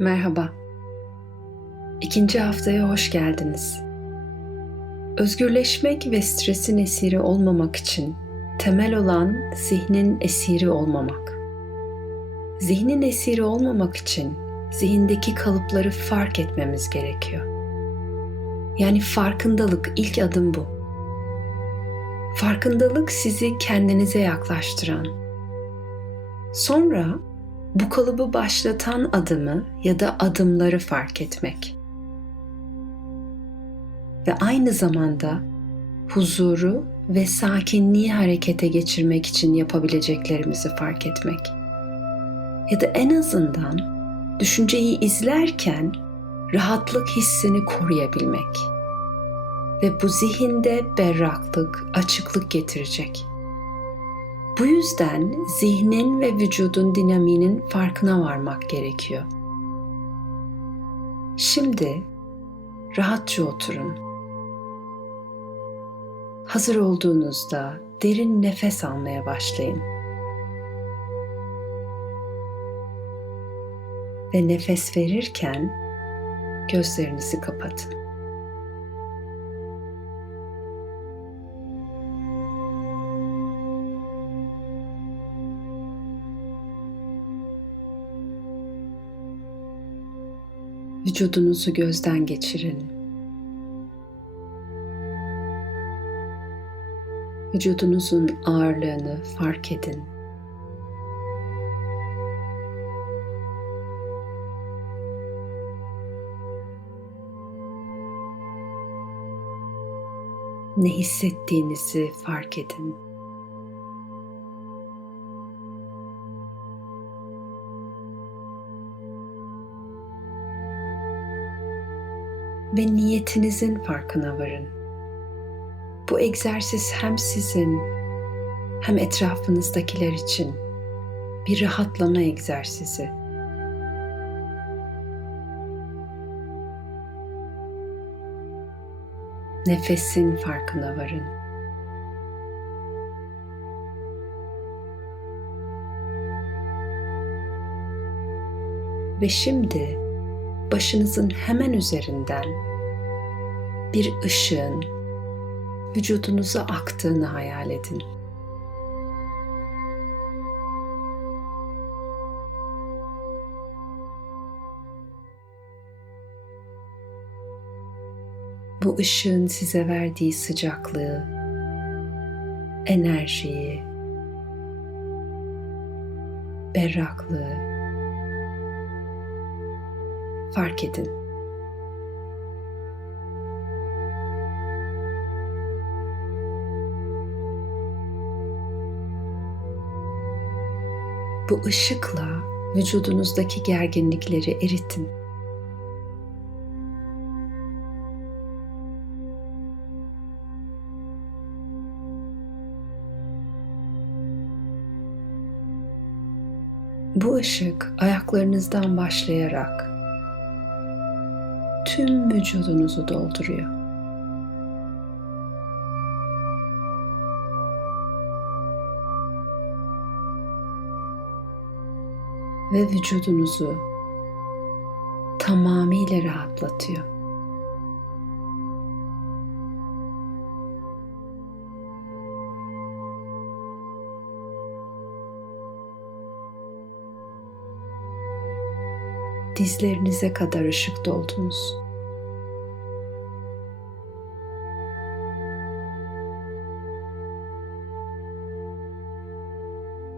Merhaba. İkinci haftaya hoş geldiniz. Özgürleşmek ve stresin esiri olmamak için temel olan zihnin esiri olmamak. Zihnin esiri olmamak için zihindeki kalıpları fark etmemiz gerekiyor. Yani farkındalık ilk adım bu. Farkındalık sizi kendinize yaklaştıran. Sonra bu kalıbı başlatan adımı ya da adımları fark etmek. Ve aynı zamanda huzuru ve sakinliği harekete geçirmek için yapabileceklerimizi fark etmek. Ya da en azından düşünceyi izlerken rahatlık hissini koruyabilmek. Ve bu zihinde berraklık, açıklık getirecek. Bu yüzden zihnin ve vücudun dinamiğinin farkına varmak gerekiyor. Şimdi rahatça oturun. Hazır olduğunuzda derin nefes almaya başlayın. Ve nefes verirken gözlerinizi kapatın. Vücudunuzu gözden geçirin. Vücudunuzun ağırlığını fark edin. Ne hissettiğinizi fark edin. Ve niyetinizin farkına varın. Bu egzersiz hem sizin hem etrafınızdakiler için bir rahatlama egzersizi. Nefesin farkına varın. Ve şimdi başınızın hemen üzerinden bir ışığın vücudunuza aktığını hayal edin. Bu ışığın size verdiği sıcaklığı, enerjiyi, berraklığı fark edin. Bu ışıkla vücudunuzdaki gerginlikleri eritin. Bu ışık ayaklarınızdan başlayarak tüm vücudunuzu dolduruyor. Ve vücudunuzu tamamıyla rahatlatıyor. dizlerinize kadar ışık doldunuz.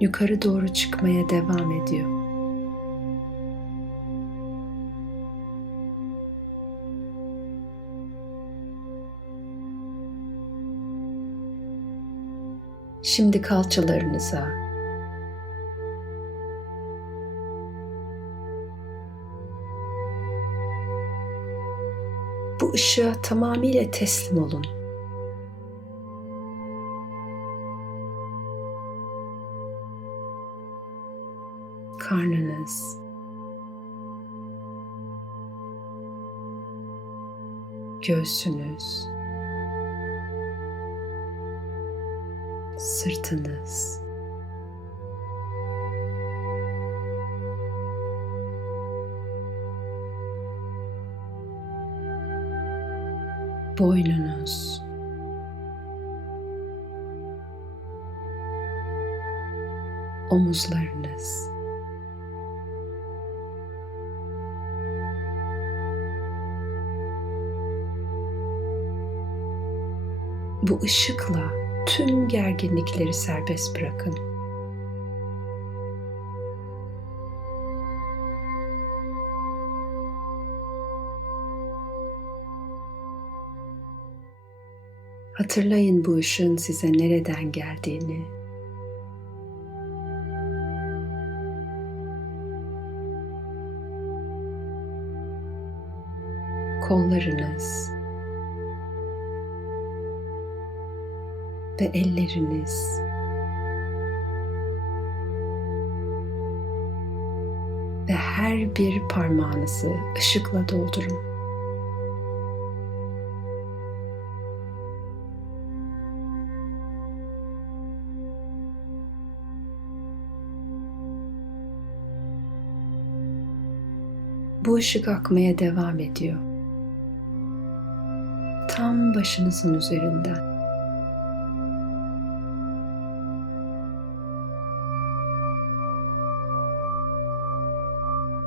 Yukarı doğru çıkmaya devam ediyor. Şimdi kalçalarınıza, bu ışığa tamamıyla teslim olun. karnınız, göğsünüz, sırtınız, boynunuz, omuzlarınız. Bu ışıkla tüm gerginlikleri serbest bırakın. Hatırlayın bu ışığın size nereden geldiğini. Kollarınız ve elleriniz ve her bir parmağınızı ışıkla doldurun. bu ışık akmaya devam ediyor. Tam başınızın üzerinden.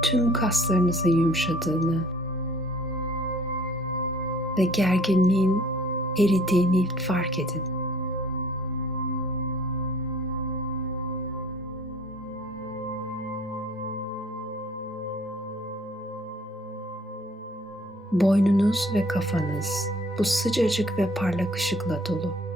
Tüm kaslarınızın yumuşadığını ve gerginliğin eridiğini fark edin. Boynunuz ve kafanız bu sıcacık ve parlak ışıkla dolu.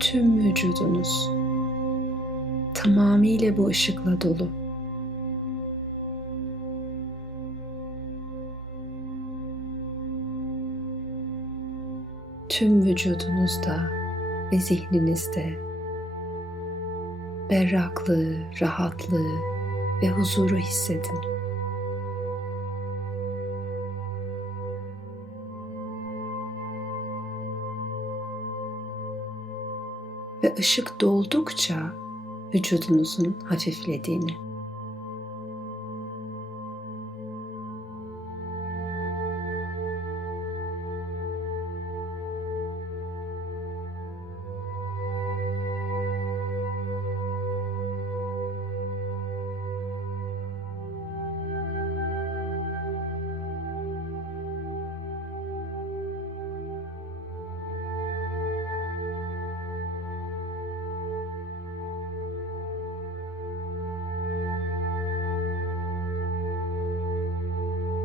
Tüm vücudunuz tamamıyla bu ışıkla dolu. Tüm vücudunuzda ve zihninizde berraklığı, rahatlığı ve huzuru hissedin. Işık doldukça vücudunuzun hafiflediğini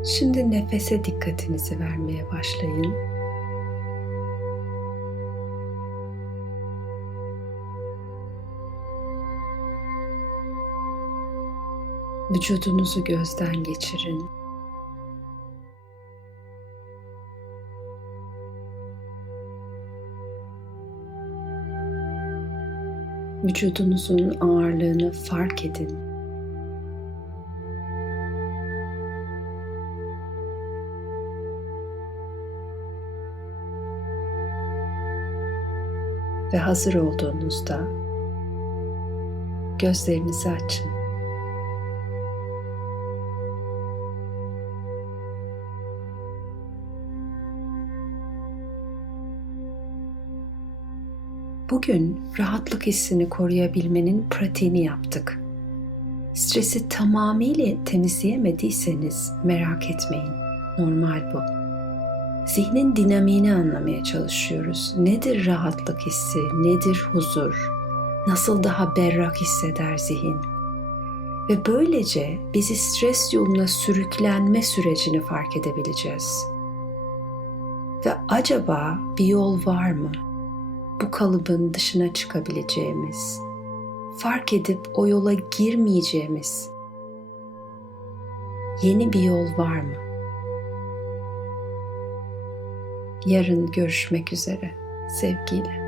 Şimdi nefese dikkatinizi vermeye başlayın. Vücudunuzu gözden geçirin. Vücudunuzun ağırlığını fark edin. Ve hazır olduğunuzda gözlerinizi açın. Bugün rahatlık hissini koruyabilmenin pratiğini yaptık. Stresi tamamıyla temizleyemediyseniz merak etmeyin. Normal bu zihnin dinamiğini anlamaya çalışıyoruz. Nedir rahatlık hissi? Nedir huzur? Nasıl daha berrak hisseder zihin? Ve böylece bizi stres yoluna sürüklenme sürecini fark edebileceğiz. Ve acaba bir yol var mı? Bu kalıbın dışına çıkabileceğimiz, fark edip o yola girmeyeceğimiz yeni bir yol var mı? Yarın görüşmek üzere. Sevgiyle.